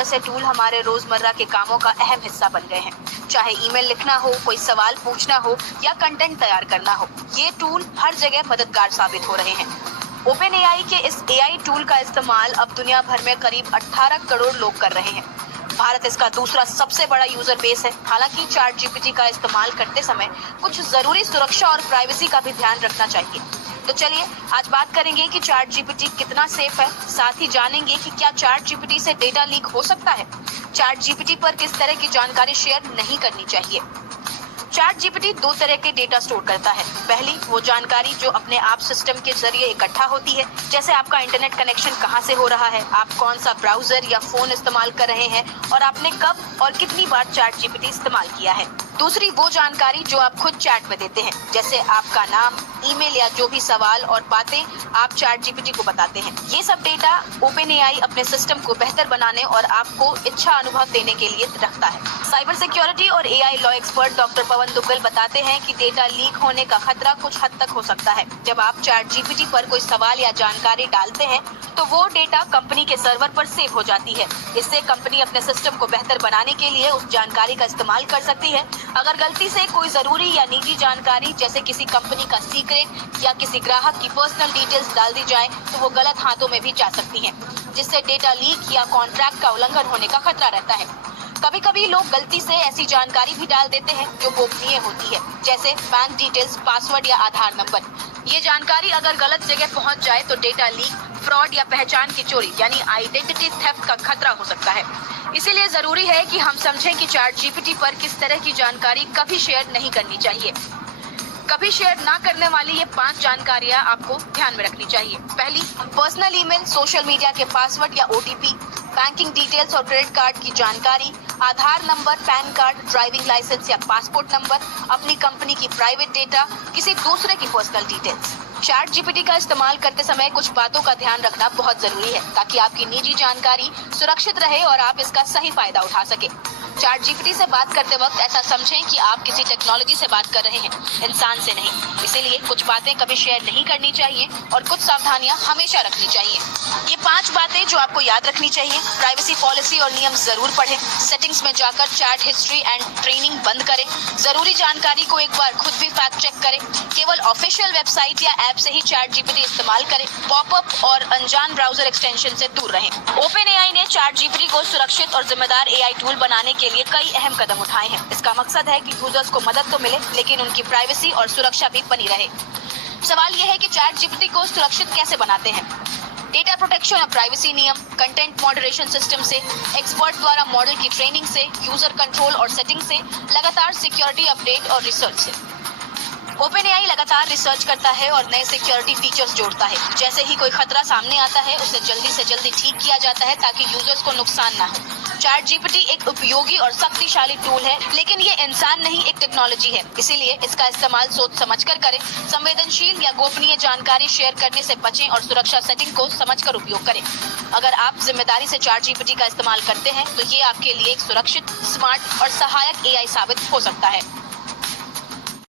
ऐसे टूल हमारे रोजमर्रा के कामों का अहम हिस्सा बन गए हैं। चाहे ईमेल लिखना हो, कोई सवाल पूछना हो या कंटेंट तैयार करना हो, ये टूल हर जगह मददगार साबित हो रहे हैं। ओपन एआई के इस एआई टूल का इस्तेमाल अब दुनिया भर में करीब 18 करोड़ लोग कर रहे हैं। भारत इसका दूसरा सबसे बड़ा यूजर बेस है। हालांकि चैट जीपीटी का इस्तेमाल करते समय कुछ जरूरी सुरक्षा और प्राइवेसी का भी ध्यान रखना चाहिए। तो चलिए आज बात करेंगे कि चैट जीपीटी कितना सेफ है। साथ ही जानेंगे कि क्या चैट जीपीटी से डेटा लीक हो सकता है। चैट जीपीटी पर किस तरह की जानकारी शेयर नहीं करनी चाहिए। चैट जीपीटी दो तरह के डेटा स्टोर करता है। पहली वो जानकारी जो अपने आप सिस्टम के जरिए इकट्ठा होती है, जैसे आपका इंटरनेट कनेक्शन कहाँ से हो रहा है, आप कौन सा ब्राउजर या फोन इस्तेमाल कर रहे हैं और आपने कब और कितनी बार चैट जीपीटी इस्तेमाल किया है। दूसरी वो जानकारी जो आप खुद चैट में देते हैं, जैसे आपका नाम, ईमेल या जो भी सवाल और बातें आप चैट जीपीटी को बताते हैं। ये सब डेटा ओपन एआई अपने सिस्टम को बेहतर बनाने और आपको इच्छा अनुभव देने के लिए रखता है। साइबर सिक्योरिटी और एआई लॉ एक्सपर्ट डॉक्टर पवन दुग्गल बताते हैं कि डेटा लीक होने का खतरा कुछ हद तक हो सकता है। जब आप चैट जीपीटी पर कोई सवाल या जानकारी डालते हैं तो वो डेटा कंपनी के सर्वर पर सेव हो जाती है। इससे कंपनी अपने सिस्टम को बेहतर बनाने के लिए उस जानकारी का इस्तेमाल कर सकती है। अगर गलती से कोई जरूरी या निजी जानकारी जैसे किसी कंपनी का सीक्रेट या किसी ग्राहक की पर्सनल डिटेल्स डाल दी जाए तो वो गलत हाथों में भी जा सकती है, जिससे डेटा लीक या कॉन्ट्रैक्ट का उल्लंघन होने का खतरा रहता है। कभी कभी लोग गलती से ऐसी जानकारी भी डाल देते हैं जो गोपनीय होती है, जैसे बैंक डिटेल्स, पासवर्ड या आधार नंबर। ये जानकारी अगर गलत जगह पहुंच जाए तो डेटा लीक, फ्रॉड या पहचान की चोरी यानी आइडेंटिटी थेफ्ट का खतरा हो सकता है। इसीलिए जरूरी है कि हम समझें कि चैट जीपीटी पर किस तरह की जानकारी कभी शेयर नहीं करनी चाहिए। कभी शेयर ना करने वाली ये 5 जानकारियां आपको ध्यान में रखनी चाहिए। पहली, पर्सनल ईमेल, सोशल मीडिया के पासवर्ड या ओटीपी, बैंकिंग डिटेल्स और क्रेडिट कार्ड की जानकारी, Aadhaar number, PAN card, driving licence या पासपोर्ट नंबर, अपनी कंपनी की प्राइवेट डेटा, किसी दूसरे की पर्सनल डिटेल्स। चैट जीपीटी का इस्तेमाल करते समय कुछ बातों का ध्यान रखना बहुत जरूरी है ताकि आपकी निजी जानकारी सुरक्षित रहे और आप इसका सही फायदा उठा सके। चैट जीपीटी से बात करते वक्त ऐसा समझें कि आप किसी टेक्नोलॉजी से बात कर रहे हैं, इंसान से नहीं। इसीलिए कुछ बातें कभी शेयर नहीं करनी चाहिए और कुछ सावधानियां हमेशा रखनी चाहिए। ये 5 बातें जो आपको याद रखनी चाहिए। प्राइवेसी पॉलिसी और नियम जरूर पढ़ें। सेटिंग्स में जाकर चैट हिस्ट्री एंड ट्रेनिंग बंद करें। जरूरी जानकारी को एक बार खुद भी फैक्ट चेक करें। केवल ऑफिशियल वेबसाइट या ऐप से ही चैट जीपीटी इस्तेमाल करें। पॉपअप और अनजान ब्राउजर एक्सटेंशन से दूर रहें। ओपन एआई ने चैट जीपीटी को सुरक्षित और जिम्मेदार एआई टूल बनाने के लिए कई अहम कदम उठाए हैं। इसका मकसद है कि यूजर्स को मदद तो मिले लेकिन उनकी प्राइवेसी और सुरक्षा भी बनी रहे। सवाल यह है कि चैट जीपीटी को सुरक्षित कैसे बनाते हैं। डेटा प्रोटेक्शन और प्राइवेसी नियम, कंटेंट मॉडरेशन सिस्टम से, एक्सपर्ट द्वारा मॉडल की ट्रेनिंग से, यूजर कंट्रोल और सेटिंग से, लगातार सिक्योरिटी अपडेट और रिसर्च से। ओपन एआई लगातार रिसर्च करता है और नए सिक्योरिटी फीचर्स जोड़ता है। जैसे ही कोई खतरा सामने आता है उसे जल्दी से जल्दी ठीक किया जाता है ताकि यूजर्स को नुकसान ना हो। चैट जीपीटी एक उपयोगी और शक्तिशाली टूल है, लेकिन ये इंसान नहीं, एक टेक्नोलॉजी है। इसीलिए इसका इस्तेमाल सोच समझकर करें। संवेदनशील या गोपनीय जानकारी शेयर करने से बचें और सुरक्षा सेटिंग को समझकर उपयोग करें। अगर आप जिम्मेदारी से चैट जीपीटी का इस्तेमाल करते हैं तो ये आपके लिए एक सुरक्षित, स्मार्ट और सहायक एआई साबित हो सकता है।